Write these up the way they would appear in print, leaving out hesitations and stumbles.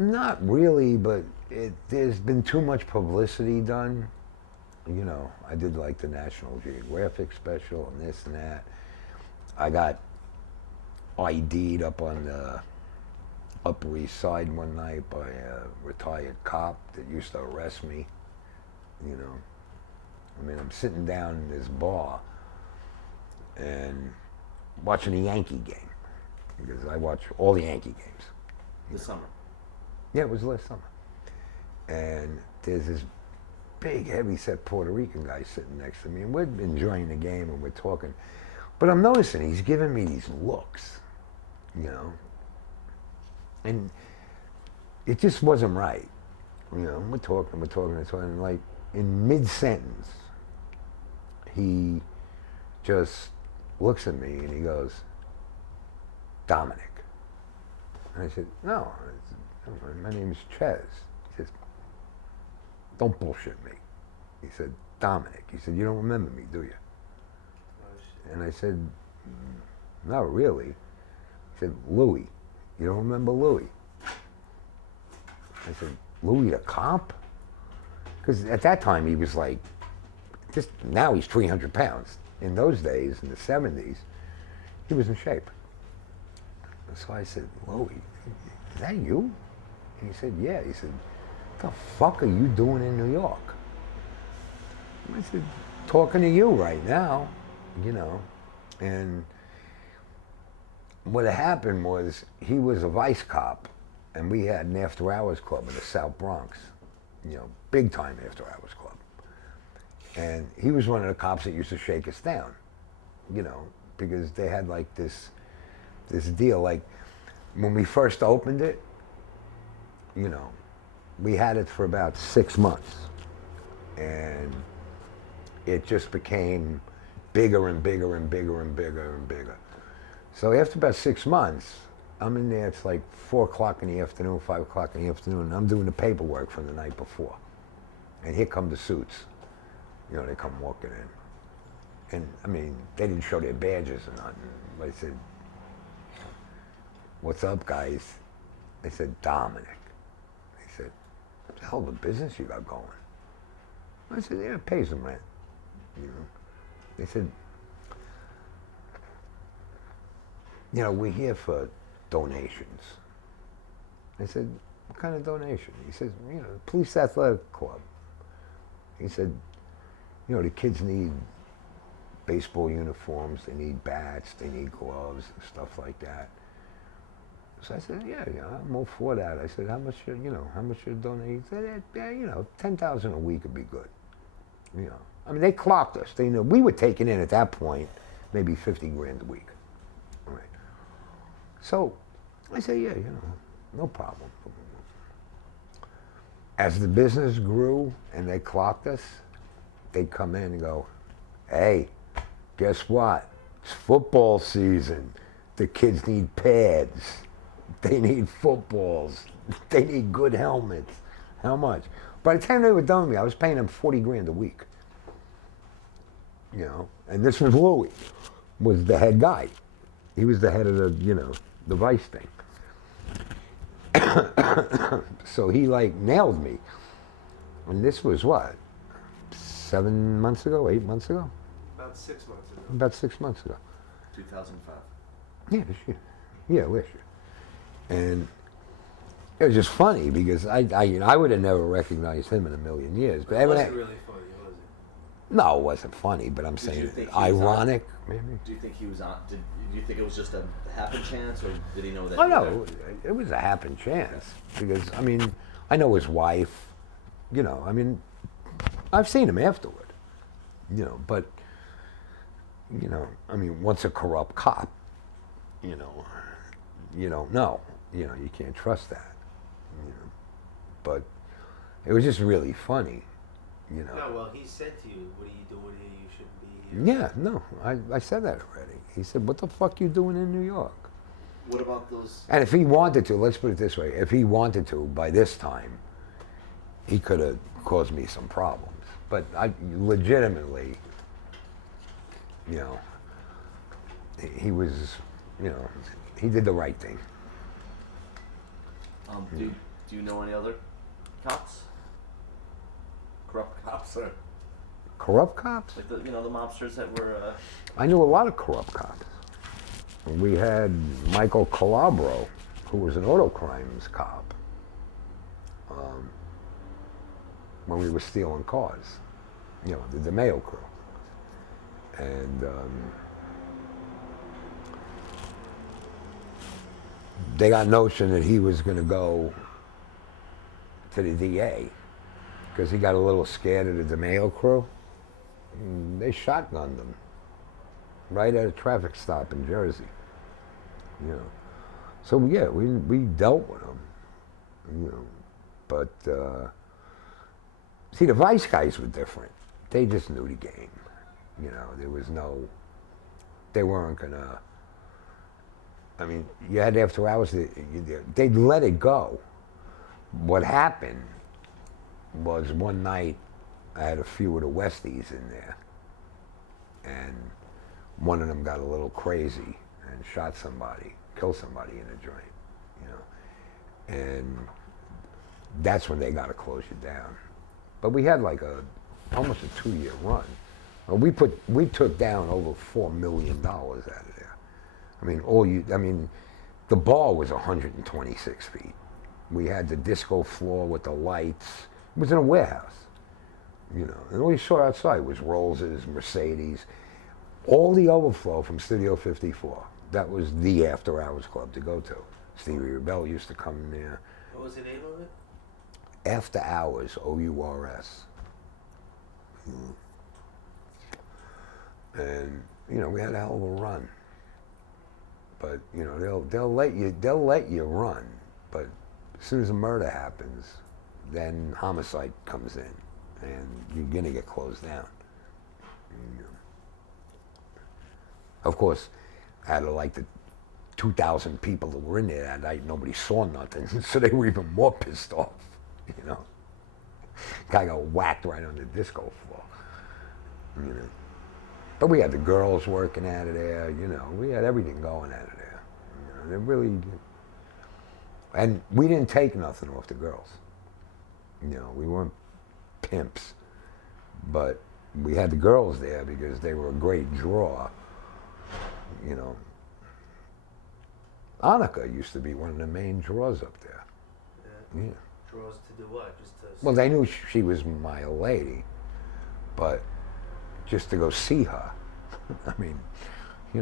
Not really, but there's been too much publicity done. You know, I did like the National Geographic special and this and that. I got ID'd up on the Upper East Side one night by a retired cop that used to arrest me. You know, I mean, I'm sitting down in this bar and watching a Yankee game because I watch all the Yankee games. This summer. Yeah, it was last summer. And there's this big, heavy-set Puerto Rican guy sitting next to me, and we're enjoying the game and we're talking. But I'm noticing he's giving me these looks, you know, and it just wasn't right. You know, we're talking, and like in mid-sentence, he just looks at me and he goes, Dominick. And I said, no, my name is Ches. He says, don't bullshit me. He said, Dominick. He said, you don't remember me, do you? And I said, not really. He said, Louis. You don't remember Louis? I said, Louis the cop? Because at that time he was like, now he's 300 pounds. In those days, in the 70s, he was in shape. And so I said, Louis, is that you? And he said, yeah. He said, what the fuck are you doing in New York? I said, talking to you right now, you know. And what happened was he was a vice cop, and we had an after-hours club in the South Bronx, you know, big time after-hours club. And he was one of the cops that used to shake us down, you know, because they had like this deal. Like when we first opened it, you know, we had it for about 6 months, and it just became bigger and bigger and bigger and bigger and bigger. So after about 6 months, I'm in there, it's like 4 o'clock in the afternoon, 5 o'clock in the afternoon, and I'm doing the paperwork from the night before. And here come the suits. You know, they come walking in. And I mean, they didn't show their badges or nothing. But I said, what's up, guys? They said, Dominick. They said, what the hell of a business you got going? I said, yeah, it pays some rent. You know. They said, you know, we're here for donations. I said, what kind of donation? He says, you know, Police Athletic Club. He said, you know, the kids need baseball uniforms, they need bats, they need gloves, and stuff like that. So I said, yeah, I'm all for that. I said, how much you donate? He said, yeah, you know, 10,000 a week would be good. You know, I mean, they clocked us. They knew we were taking in at that point maybe 50 grand a week. All right. So I said, yeah, you know, no problem. As the business grew and they clocked us, they'd come in and go, hey, guess what? It's football season. The kids need pads. They need footballs. They need good helmets. How much? By the time they were done with me, I was paying them 40 grand a week. You know, and this was Louis, was the head guy. He was the head of the, you know, the vice thing. So he like nailed me. And this was what? 7 months ago, 8 months ago? About 6 months ago. About 6 months ago. 2005. Yeah, this year. Yeah, last year. And it was just funny because I would have never recognized him in a million years. But it wasn't really funny, was it? No, it wasn't funny, but I'm saying ironic, maybe. Do you think he was on? Do you think it was just a happen chance, or did he know that? Oh no, it was a happen chance because I mean, I know his wife. You know, I mean, I've seen him afterward. You know, but you know, I mean, once a corrupt cop, you know, you don't know. You know, you can't trust that. You know, but it was just really funny. You know. No, well, he said to you, "What are you doing here? You shouldn't be here." Yeah, no, I said that already. He said, "What the fuck you doing in New York?" What about those? And if he wanted to, let's put it this way: if he wanted to, by this time, he could have caused me some problems. But I legitimately, you know, he was, you know, he did the right thing. Do Do you know any other cops? Corrupt cops, or Corrupt cops? like the mobsters that were. I knew a lot of corrupt cops. We had Michael Calabro, who was an auto crimes cop, when we were stealing cars, the DeMeo crew. And they got notion that he was going to go to the DA because he got a little scared of the DeMeo crew. And they shotgunned him right at a traffic stop in Jersey. So yeah, we dealt with him. But see, the Vice guys were different. They just knew the game. There was they weren't gonna. I mean, you had after hours. They'd let it go. What happened was one night I had a few of the Westies in there, and one of them got a little crazy and shot somebody, killed somebody in a joint, and that's when they got to close you down. But we had like almost a 2-year run. We took down over $4 million out of there. I mean, the bar was 126 feet. We had the disco floor with the lights. It was in a warehouse, and all you saw outside was Rolls's, Mercedes, all the overflow from Studio 54. That was the after-hours club to go to. Stevie Rebell used to come in there. What was the name of it? After Hours, OURS. And we had a hell of a run. But they'll let you run. But as soon as a murder happens, then homicide comes in, and you're gonna get closed down. Of course, out of like the 2,000 people that were in there that night, nobody saw nothing, so they were even more pissed off. Guy got whacked right on the disco floor. But we had the girls working out of there. We had everything going out of there. They really, and we didn't take nothing off the girls. We weren't pimps, but we had the girls there because they were a great draw. Annika used to be one of the main draws up there. Yeah. Draws to do what? Just to. Well, they knew she was my lady, but just to go see her. I mean, See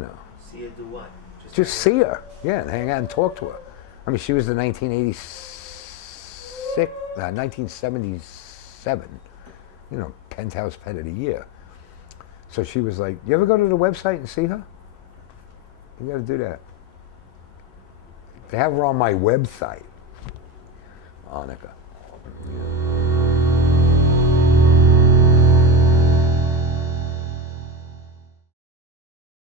her do what? Just see her, yeah, and hang out and talk to her. I mean, she was the 1977, Penthouse Pet of the Year. So she was like, "You ever go to the website and see her? You got to do that." They have her on my website, Annika. Yeah.